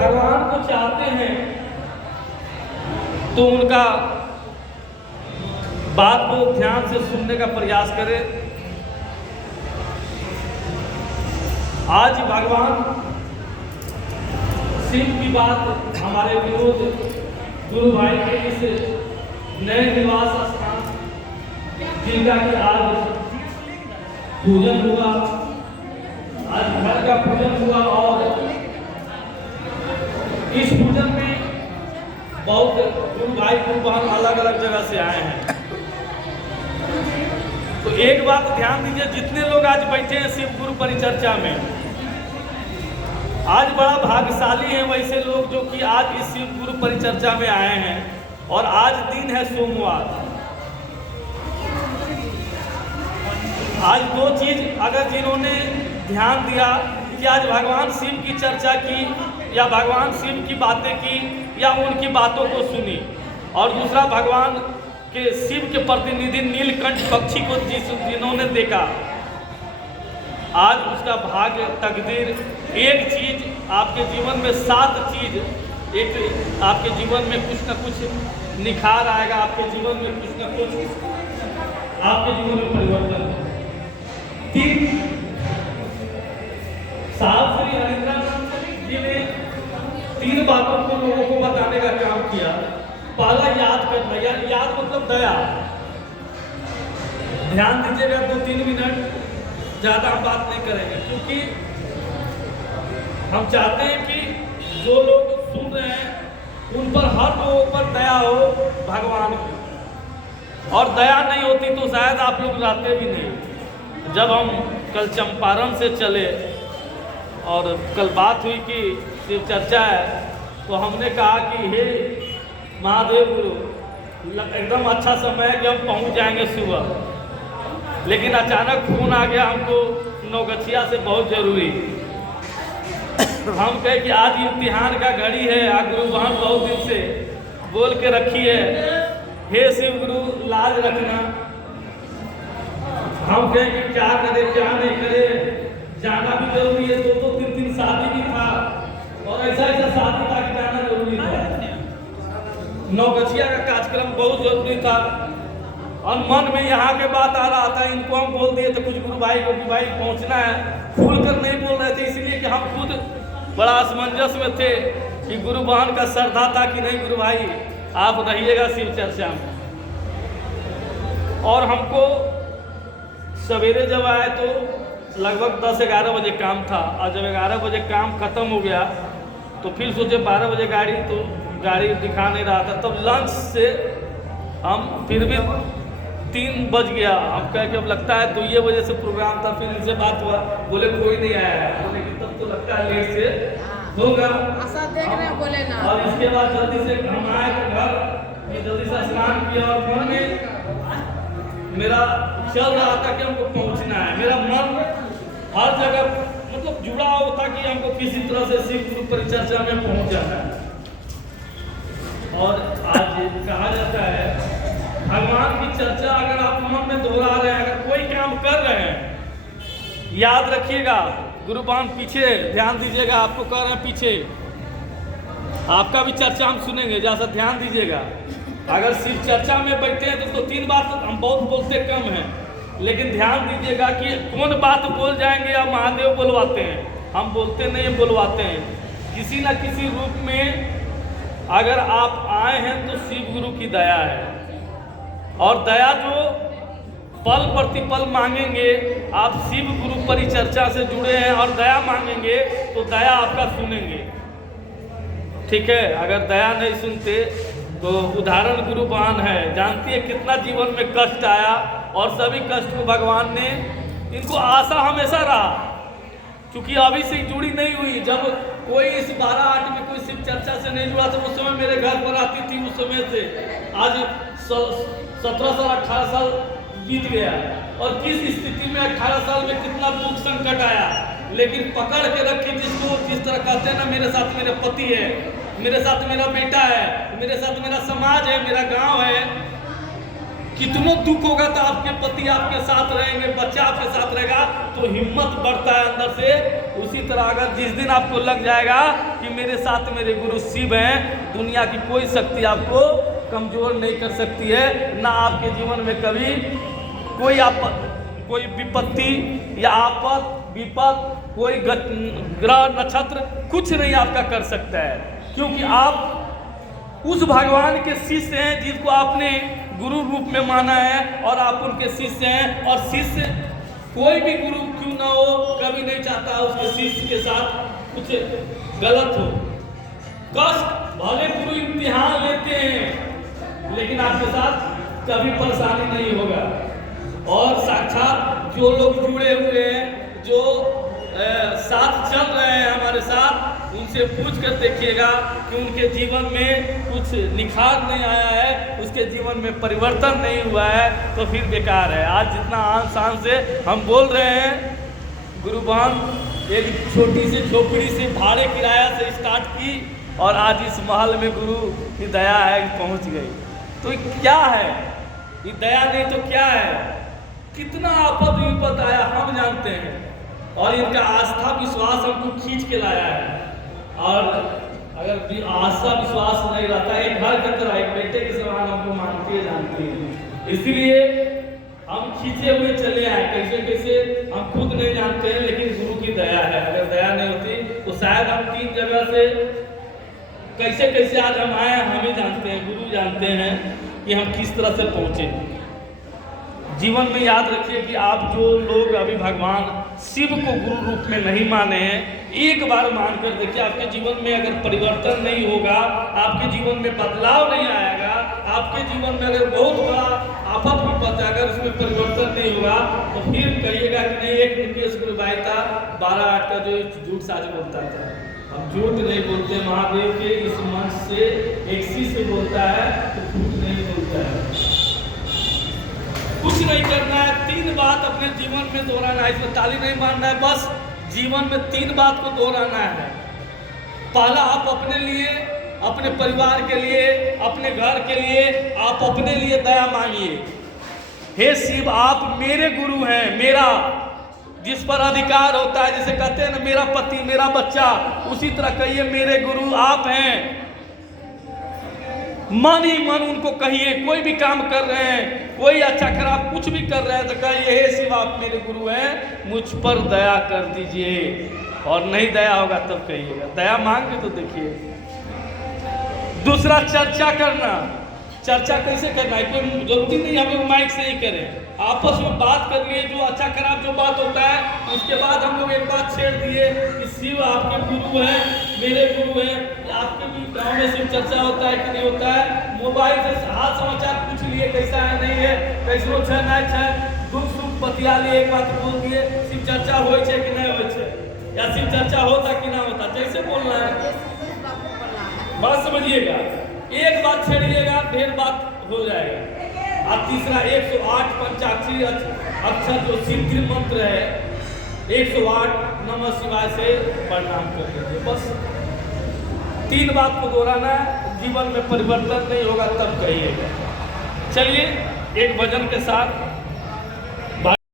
भगवान को चाहते हैं तो उनका बात को ध्यान से सुनने का प्रयास करें। आज भगवान शिव की बात हमारे विरोध गुरु भाई के इस नए निवास स्थान जिनका कि आज पूजन हुआ, आज घर का पूजन हुआ और इस पूजन में बहुत गुरु भाई गुरु बहन अलग अलग जगह से आए हैं। तो एक बात ध्यान दीजिए, जितने लोग आज बैठे हैं शिव गुरु परिचर्चा में, आज बड़ा भाग्यशाली है वैसे लोग जो कि आज इस शिव गुरु परिचर्चा में आए हैं। और आज दिन है सोमवार। आज दो चीज अगर जिन्होंने ध्यान दिया कि आज भगवान शिव की चर्चा की या भगवान शिव की बातें की या उनकी बातों को सुनी, और दूसरा भगवान के शिव के प्रतिनिधि नीलकंठ पक्षी को जिन्होंने देखा, आज उसका भाग्य तकदीर एक चीज आपके जीवन में 7 चीज, एक आपके जीवन में कुछ न कुछ निखार आएगा, आपके जीवन में कुछ न कुछ आपके जीवन में परिवर्तन। 3 साहब श्री हरिंद्रानंद जी ने 3 बातों को लोगों को बताने का काम किया। पहला याद करना, याद मतलब दया। ध्यान दीजिएगा, 2-3 मिनट, ज़्यादा हम बात नहीं करेंगे क्योंकि हम चाहते हैं कि जो लोग सुन रहे हैं उन पर हर लोगों पर दया हो भगवान की, और दया नहीं होती तो शायद आप लोग रहते भी नहीं। जब हम कल चंपारण से चले और कल बात हुई कि शिव चर्चा है, तो हमने कहा कि हे महादेव गुरु, एकदम अच्छा समय है कि हम पहुंच जाएंगे सुबह, लेकिन अचानक फोन आ गया हमको नौगछिया से बहुत जरूरी। हम कहे कि आज इम्तिहान का घड़ी है, आज गुरु बहन बहुत दिन से बोल के रखी है, हे शिव गुरु लाज रखना। हम कहे कि क्या करे क्या नहीं करे, जाना भी जरूरी है। 2-3 शादी भी था और ऐसा शादी था कि जाना जरूरी था। नौगछिया का कार्यक्रम बहुत जरूरी था और मन में यहाँ के बात आ रहा था। इनको हम बोल दिए थे कुछ गुरु भाई को कि भाई पहुँचना है, खुल कर नहीं बोल रहे थे इसलिए कि हम खुद बड़ा असमंजस में थे कि गुरु बहन का श्रद्धा था कि नहीं गुरु भाई आप रहिएगा शिव चर्चा में। और हमको सवेरे जब आए तो लगभग 10-11 बजे काम था, और जब 11 बजे काम खत्म हो गया तो फिर सोचे 12 बजे गाड़ी, तो गाड़ी दिखा नहीं रहा था। तब लंच से हम फिर भी 3 बज गया, हम कह के अब लगता है 2 बजे से प्रोग्राम था। फिर इनसे बात हुआ, बोले कोई नहीं आया है, लेकिन तब तो लगता है लेट से होगा, आशा देख रहे बोले ना। और इसके बाद जल्दी से हम आए तो घर, जल्दी से स्नान किया और मन में मेरा चल रहा था कि हमको पहुंचना है। मेरा मन हर जगह मतलब जुड़ा हुआ था कि हमको किसी तरह से शिव गुरु परिचर्चा में पहुंच जाना है। और आज कहा जाता है भगवान की चर्चा अगर आप मन में दोहरा रहे हैं, अगर कोई काम कर रहे हैं, याद रखिएगा गुरु बहन पीछे ध्यान दीजिएगा, आपको कह रहे हैं पीछे आपका भी चर्चा हम सुनेंगे, जैसा ध्यान दीजिएगा। अगर शिव चर्चा में बैठे हैं तो 3 बात हम बहुत बोलते कम हैं, लेकिन ध्यान दीजिएगा कि कौन बात बोल जाएंगे या महादेव बुलवाते हैं, हम बोलते नहीं बुलवाते हैं। किसी न किसी रूप में अगर आप आए हैं तो शिव गुरु की दया है, और दया जो पल प्रतिपल मांगेंगे। आप शिव गुरु परिचर्चा से जुड़े हैं और दया मांगेंगे तो दया आपका सुनेंगे, ठीक है। अगर दया नहीं सुनते तो उदाहरण गुरु बहन है, जानती है कितना जीवन में कष्ट आया, और सभी कष्ट को भगवान ने, इनको आशा हमेशा रहा, क्योंकि अभी से जुड़ी नहीं हुई। जब कोई इस 12-8 में कोई शिव चर्चा से नहीं जुड़ा था, उस समय मेरे घर पर आती थी, उस समय से आज 17 साल 18 साल बीत गया, और किस स्थिति में 18 साल में कितना दुख संकट आया, लेकिन पकड़ के रखी जिसको, जिस तरह कहते हैं ना, मेरे साथ मेरे पति है, मेरे साथ मेरा बेटा है, मेरे साथ मेरा समाज है, मेरा गांव है, कितनों दुख होगा तो आपके पति आपके साथ रहेंगे, बच्चा आपके साथ रहेगा, तो हिम्मत बढ़ता है अंदर से। उसी तरह अगर जिस दिन आपको लग जाएगा कि मेरे साथ मेरे गुरु शिव हैं, दुनिया की कोई शक्ति आपको कमजोर नहीं कर सकती है। ना आपके जीवन में कभी कोई विपत्ति या आपद विपद, कोई ग्रह नक्षत्र कुछ नहीं आपका कर सकता है, क्योंकि आप उस भगवान के शिष्य हैं जिसको आपने गुरु रूप में माना है, और आप उनके शिष्य हैं। और शिष्य कोई भी गुरु क्यों ना हो, कभी नहीं चाहता उसके शिष्य के साथ कुछ गलत हो। कष्ट भले गुरु इम्तिहान लेते हैं, लेकिन आपके साथ कभी परेशानी नहीं होगा। और साक्षात जो लोग जुड़े हुए हैं, जो साथ चल रहे हैं हमारे साथ, उनसे पूछ कर देखिएगा कि उनके जीवन में कुछ निखार नहीं आया है, उसके जीवन में परिवर्तन नहीं हुआ है, तो फिर बेकार है। आज जितना आन शान से हम बोल रहे हैं, गुरुबान एक छोटी सी झोपड़ी से भाड़े किराया से स्टार्ट की, और आज इस महल में गुरु की दया है पहुंच गई। तो क्या है ये दया? नहीं तो क्या है? कितना आपद विपद आया हम जानते हैं, और इनका आस्था विश्वास हमको खींच के लाया है। और अगर आस्था विश्वास नहीं रहता, एक घर की तरह, एक बेटे के समान हमको मानती है, जानती है, इसीलिए हम खींचे हुए चले आए। कैसे कैसे हम खुद नहीं जानते हैं, लेकिन गुरु की दया है। अगर दया नहीं होती तो शायद हम 3 जगह से कैसे कैसे आज हम आए, हम ही जानते हैं, गुरु जानते हैं कि हम किस तरह से पहुंचे। जीवन में याद रखिए कि आप जो लोग अभी भगवान शिव को गुरु रूप में नहीं माने हैं, एक बार मानकर देखिए, आपके जीवन में अगर परिवर्तन नहीं होगा, आपके जीवन में बदलाव नहीं आएगा, आपके जीवन में अगर बहुत बड़ा आफत विपत है, अगर उसमें परिवर्तन नहीं होगा, तो फिर कहिएगा कि नहीं, एक मुकेश गुरुभाई था 12-8 का जो झूठ साझ बोलता था। अब झूठ नहीं बोलते, महादेव के इस मंच से एक शिष्य बोलता है तो झूठ नहीं बोलता है। कुछ नहीं करना है, 3 बात अपने जीवन में दोहराना है। इसमें ताली नहीं मारना है, बस जीवन में 3 बात को दोहराना है। पहला, आप अपने लिए, अपने परिवार के लिए, अपने घर के लिए, आप अपने लिए दया मांगिए। हे शिव, आप मेरे गुरु हैं, मेरा जिस पर अधिकार होता है, जैसे कहते हैं ना मेरा पति, मेरा बच्चा, उसी तरह कहिए मेरे गुरु आप हैं। मन ही मन उनको कहिए, कोई भी काम कर रहे हैं, कोई अच्छा खराब कुछ भी कर रहे हैं, तो कहिए हे शिव आप मेरे गुरु हैं, मुझ पर दया कर दीजिए। और नहीं दया होगा तब कहिएगा, दया मांग के तो देखिए। दूसरा, चर्चा करना। चर्चा कैसे करना है? कोई जरूरी नहीं हमें माइक से ही करें, आपस में बात कर लिए, जो अच्छा खराब जो बात होता है, उसके बाद हम लोग एक बात छेड़ दिए कि शिव आपके गुरु हैं, मेरे गुरु हैं। आपके भी गांव में शिव चर्चा होता है कि नहीं होता है? मोबाइल से हाल समाचार पूछ लिए, कैसा है नहीं है, कैसो है नहीं है, दुख सुख बतिया लिए, एक बात बोल दिए, शिव चर्चा हो कि नहीं हो, या शिव चर्चा होता कि ना होता, जैसे बोलना है बात समझिएगा। एक बात छेड़िएगा, ढेर बात हो जाएगा। और तीसरा, 108 पंचाक्षरी अक्षर जो शिव मंत्र है, 108 नमः शिवाय से प्रणाम कर दीजिए। बस 3 बात को दोहराना है, जीवन में परिवर्तन नहीं होगा तब कहिएगा। चलिए एक भजन के साथ